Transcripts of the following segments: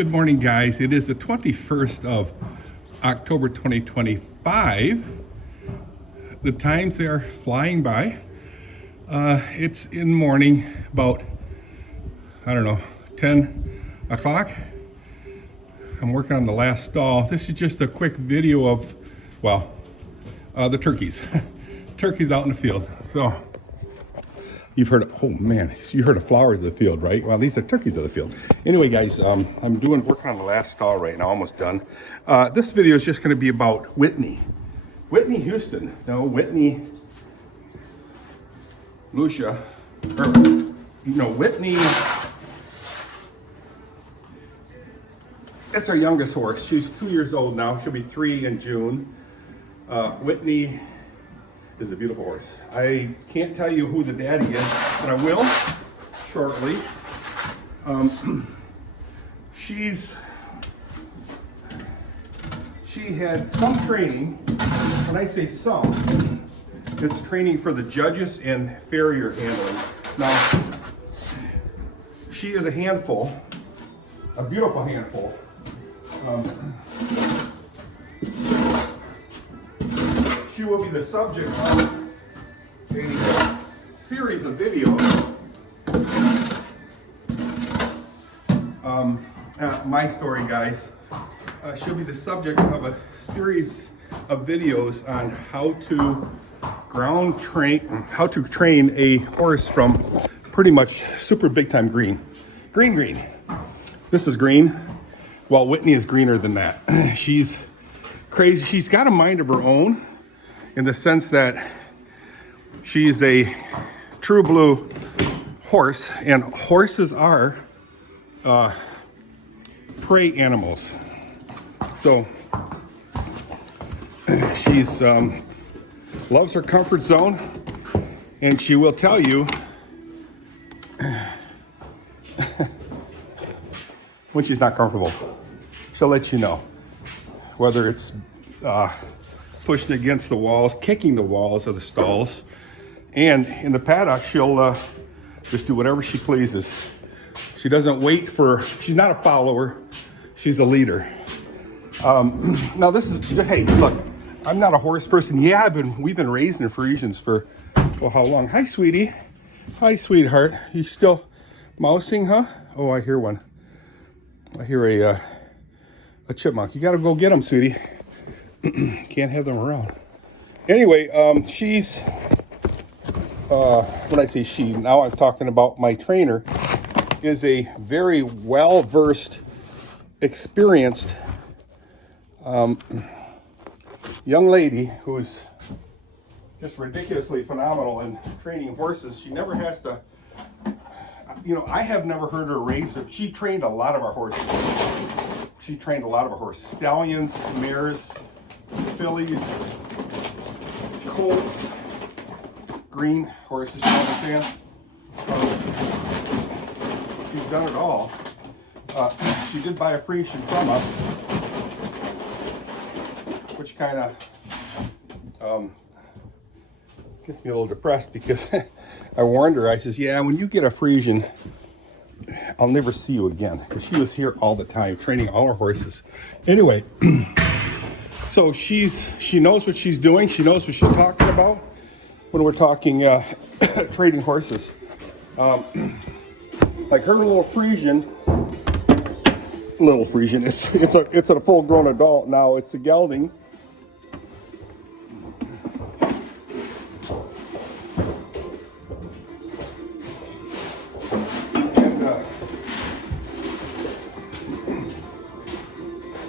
Good morning, guys. It is the 21st of October 2025. The times, they are flying by. It's in the morning, about, I don't know, 10 o'clock. I'm working on the last stall. This is just a quick video of, well, the turkeys. Turkeys out in the field. So, you've heard, oh man, you heard of flowers of the field, right? Well, these are turkeys of the field. Anyway, guys, I'm working on the last stall right now, almost done. This video is just going to be about Whitney. Whitney Houston. No, Whitney Lucia. Or, Whitney. It's our youngest horse. She's 2 years old now. She'll be 3 in June. Whitney is a beautiful horse. I can't tell you who the daddy is, but I will shortly. She had some training. When I say some, it's training for the judges and farrier handling. Now, she is a handful, a beautiful handful. She will be the subject of a series of videos. My story, guys. She'll be the subject of a series of videos on how to train a horse from pretty much super big time green. Green. This is green. Well, Whitney is greener than that. She's crazy. She's got a mind of her own, in the sense that she's a true blue horse, and horses are prey animals. So she's loves her comfort zone, and she will tell you when she's not comfortable. She'll let you know, whether it's pushing against the walls, kicking the walls of the stalls, and in the paddock, she'll just do whatever she pleases. She doesn't wait for, she's not a follower, she's a leader. Now this is just, hey, look, I'm not a horse person. Yeah, we've been raising Friesians for, well, how long? Hi, sweetie. Hi, sweetheart. You still mousing, huh? Oh, I hear one. I hear a chipmunk. You gotta go get them, sweetie. Can't have them around. Anyway, she's, when I say she, now I'm talking about my trainer, is a very well-versed, experienced young lady who's just ridiculously phenomenal in training horses. She never has to, I have never heard her raise her. She trained a lot of our horses. She trained a lot of our horses. Stallions, mares, fillies, colts, green horses, you understand? She's done it all. She did buy a Friesian from us, which kind of gets me a little depressed, because I warned her. I says, yeah, when you get a Friesian, I'll never see you again, because she was here all the time training all our horses. Anyway, so she knows what she's doing. She knows what she's talking about when we're talking trading horses. Like her little Friesian, it's a full-grown adult now. It's a gelding.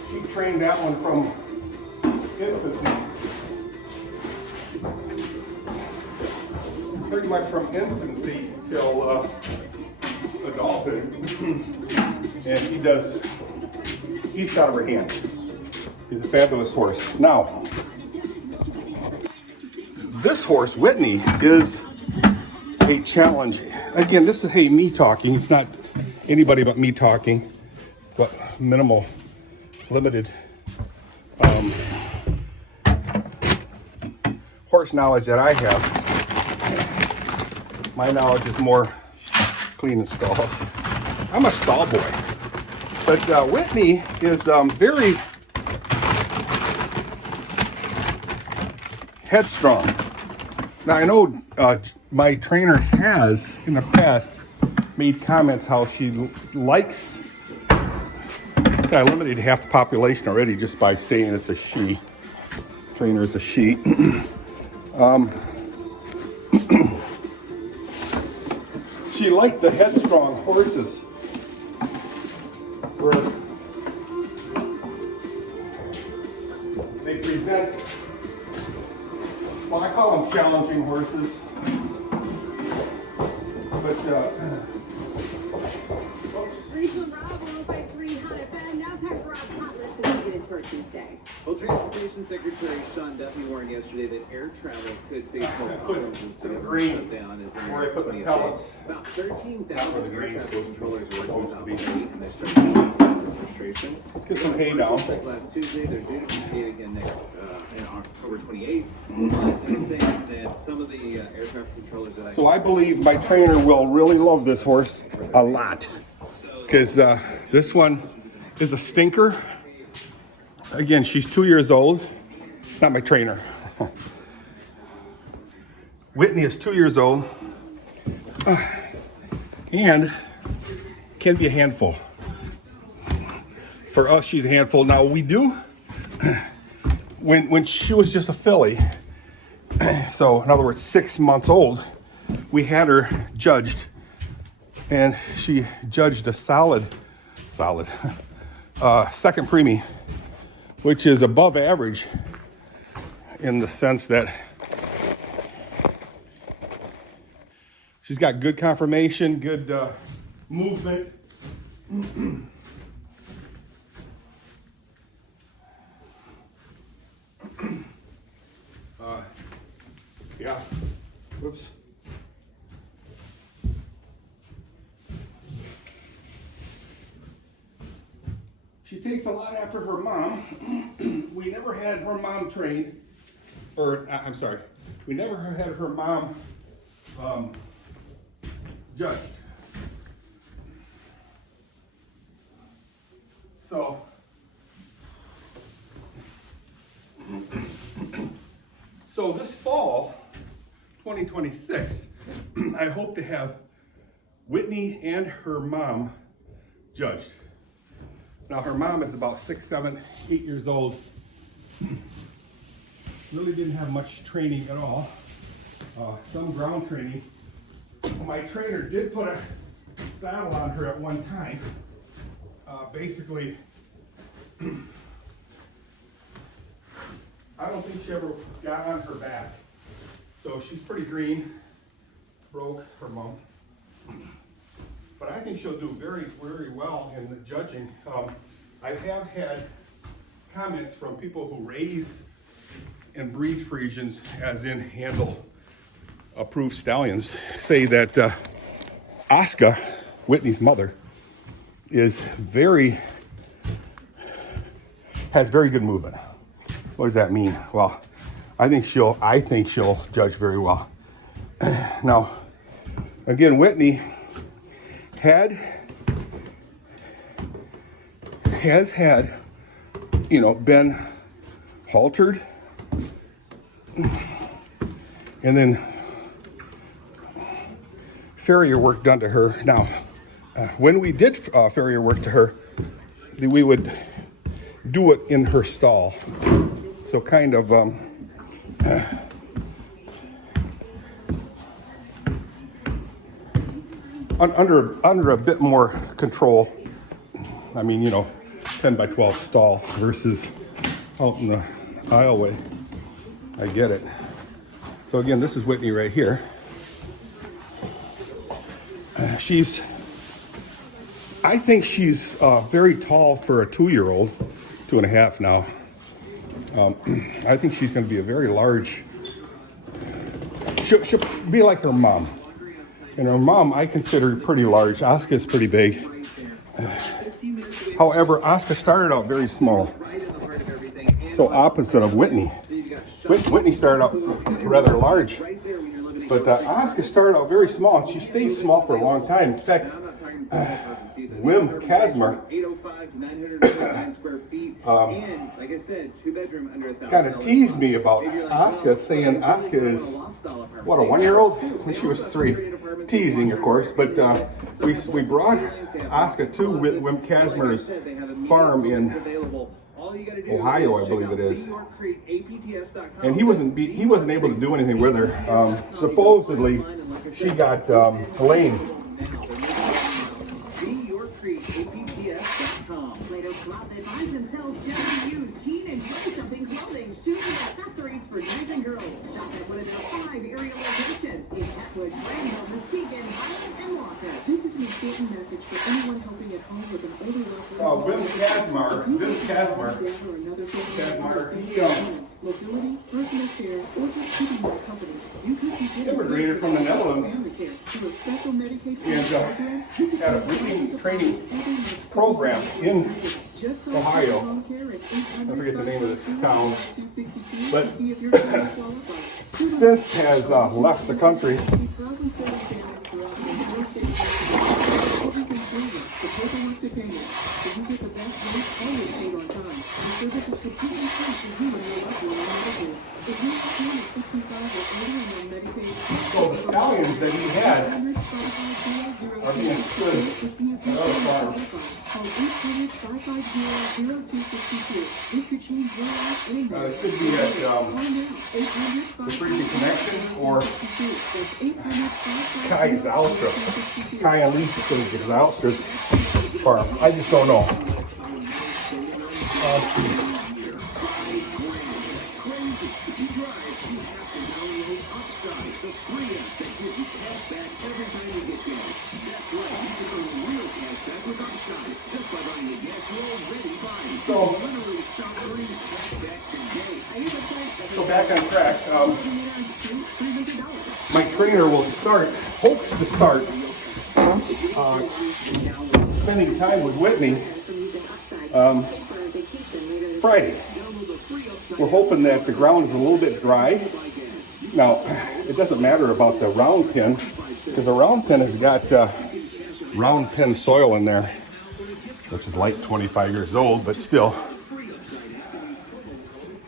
She trained that one from infancy. Pretty much from infancy till adulthood. And he eats out of her hand. He's a fabulous horse. Now, this horse, Whitney, is a challenge. Again, this is, hey, me talking. It's not anybody but me talking, but minimal, limited horse knowledge that I have. My knowledge is more cleaning stalls. I'm a stall boy. But Whitney is very headstrong. Now I know my trainer has in the past made comments how she likes. So I eliminated half the population already just by saying it's a she. Trainer is a she. She liked the headstrong horses where they present, well, I call them challenging horses, but Well, Transportation Secretary Sean Duffy warned yesterday that air travel could face more problems instead of a shutdown as where I put the pellets. About 13,000 air traffic controllers were working without pay, and they're starting to see some frustration. Let's get some hay now. Last Tuesday, they're due to be paid again next in October 28th. But they're saying that some of the air traffic controllers that So I believe my trainer will really love this horse a lot, because this one is a stinker. Again, she's 2 years old. Not my trainer. Whitney is 2 years old and can be a handful. For us, she's a handful. Now we do, when she was just a filly, so in other words, 6 months old, we had her judged, and she judged a solid second preemie, which is above average in the sense that she's got good conformation, good movement. Yeah, whoops. She takes a lot after her mom. We never had her mom trained, or I'm sorry, we never had her mom judged. So this fall, 2026, I hope to have Whitney and her mom judged. Now her mom is about 6, 7, 8 years old. Really didn't have much training at all. Some ground training. My trainer did put a saddle on her at one time. Basically, I don't think she ever got on her back. So she's pretty green, broke her mom. But I think she'll do very, very well in the judging. I have had comments from people who raise and breed Friesians, as in handle approved stallions, say that Oscar, Whitney's mother, has very good movement. What does that mean? Well, I think she'll judge very well. Now, again, Whitney has had, been haltered, and then farrier work done to her. Now, when we did farrier work to her, we would do it in her stall. So kind of under a bit more control. I mean, 10 by 12 stall versus out in the aisleway. I get it. So again, this is Whitney right here. I think she's very tall for a 2-year-old, 2.5 now. I think she's going to be a very large. She'll be like her mom. And her mom, I consider pretty large. Oscar's pretty big. However, Oscar started out very small. So opposite of Whitney. Whitney started out rather large. But Oscar started out very small, and she stayed small for a long time. In fact, Wim Casmer 805 to 949 square feet. And like I said, 2-bedroom under $1,000. kind of teased me about Asuka, saying Asuka is, what, a 1-year-old? When she was 3. Teasing, of course, but we brought Asuka to Wim Casmer's farm in Ohio, I believe it is. And he wasn't able to do anything with her. Supposedly, she got lame. Plato's Closet buys and sells just used teen and 20-something clothing, shoes, and accessories for guys and girls. Shop at one of their 5 area locations in Atwood, Randall, Muskegon, Highland, and Walker. This is an important message for anyone helping at home with an older loved one. Wim Casmer, mobility, personal care, or just keeping your company. You could be immigrated from the Netherlands through a special medication and had a breeding training program in Ohio. I forget the name of this town, but since has left the country. So the stallions that he had are being stood at other farms. It should be at the Friesian Connection or Kai Zalstra. Kai unleashed the Zalstra's farm. I just don't know. So back on track. My trainer will hopes to start spending time with Whitney Friday. We're hoping that the ground is a little bit dry. Now, it doesn't matter about the round pen, because the round pen has got round pen soil in there, which is like 25 years old, but still,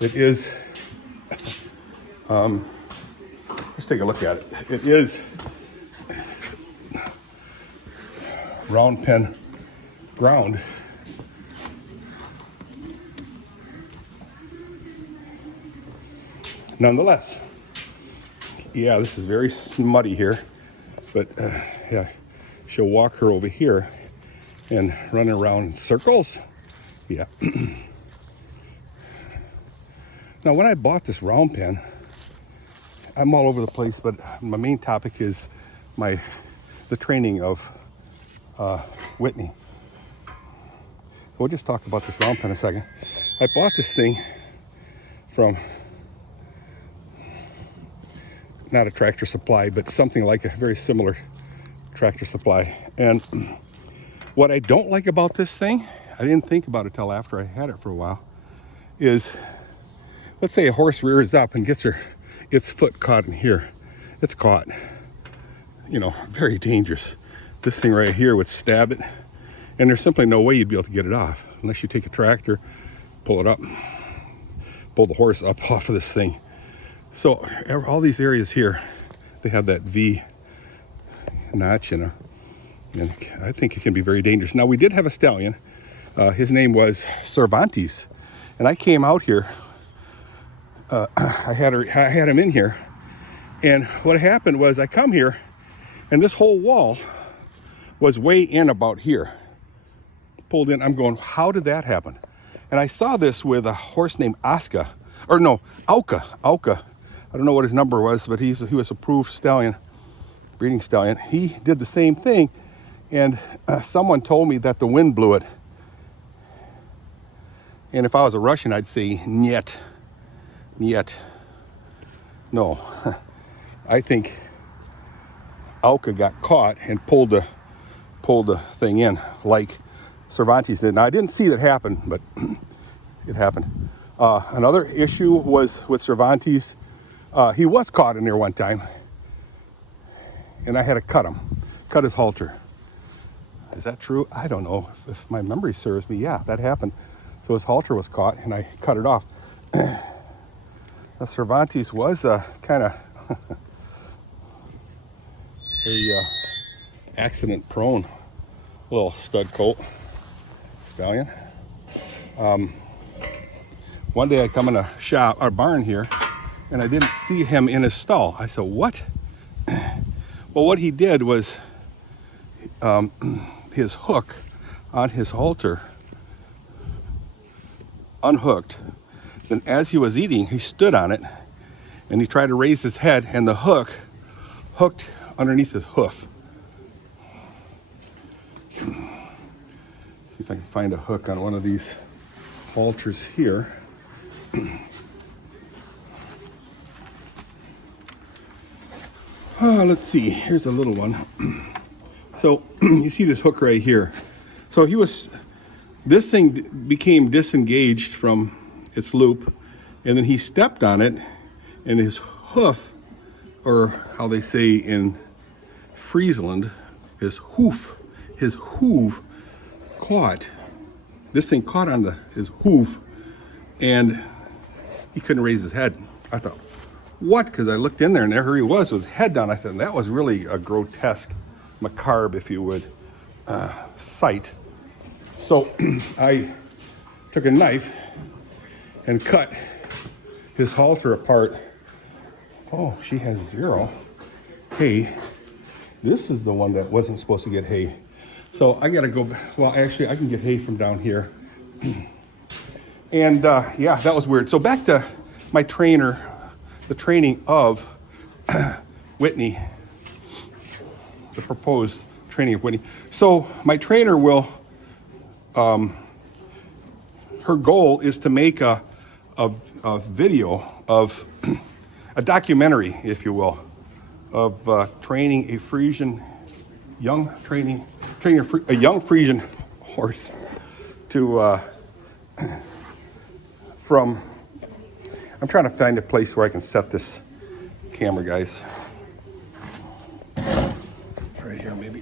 it is, let's take a look at it. It is round pen ground. Nonetheless, yeah, this is very smutty here, but yeah, she'll walk her over here and run around in circles. Yeah. Now, when I bought this round pen, I'm all over the place, but my main topic is the training of Whitney. We'll just talk about this round pen a second. I bought this thing from not a Tractor Supply, but something like a very similar Tractor Supply. And what I don't like about this thing, I didn't think about it till after I had it for a while, is let's say a horse rears up and gets its foot caught in here. It's caught, you know, very dangerous. This thing right here would stab it, and there's simply no way you'd be able to get it off unless you take a tractor, pull it up, pull the horse up off of this thing. So all these areas here, they have that V notch, and I think it can be very dangerous. Now, we did have a stallion. His name was Cervantes, and I came out here. I had him in here, and what happened was I come here, and this whole wall was way in about here, pulled in. I'm going, how did that happen? And I saw this with a horse named Auka. I don't know what his number was, but he was a approved stallion, breeding stallion. He did the same thing, and someone told me that the wind blew it. And if I was a Russian, I'd say, "Niet, niet." No, I think Auka got caught and pulled the thing in like Cervantes did. Now, I didn't see that happen, but it happened. Another issue was with Cervantes. He was caught in there one time, and I had to cut his halter. Is that true? I don't know. If my memory serves me, yeah, that happened. So his halter was caught and I cut it off. Cervantes was kind of a accident prone little stud colt stallion. One day I come in a shop, our barn here, and I didn't see him in his stall. I said, what? Well, what he did was his hook on his halter unhooked. Then as he was eating, he stood on it and he tried to raise his head, and the hook hooked underneath his hoof. See if I can find a hook on one of these halters here. Let's see, here's a little one. So you see this hook right here. So this thing became disengaged from its loop, and then he stepped on it, and his hoof, or how they say in Friesland, his hoof caught. This thing caught on his hoof, and he couldn't raise his head. I thought, what? Because I looked in there, and there he was with his head down. I said, that was really a grotesque, macabre, if you would, sight. So I took a knife and cut his halter apart. Oh, she has 0 hay. This is the one that wasn't supposed to get hay. So I gotta go, well, actually I can get hay from down here. And yeah, that was weird. So back to my trainer, the training of Whitney, the proposed training of Whitney. So my trainer will, her goal is to make a video of a documentary, if you will, of training a Friesian, training a young Friesian horse to I'm trying to find a place where I can set this camera, guys. Right here, maybe.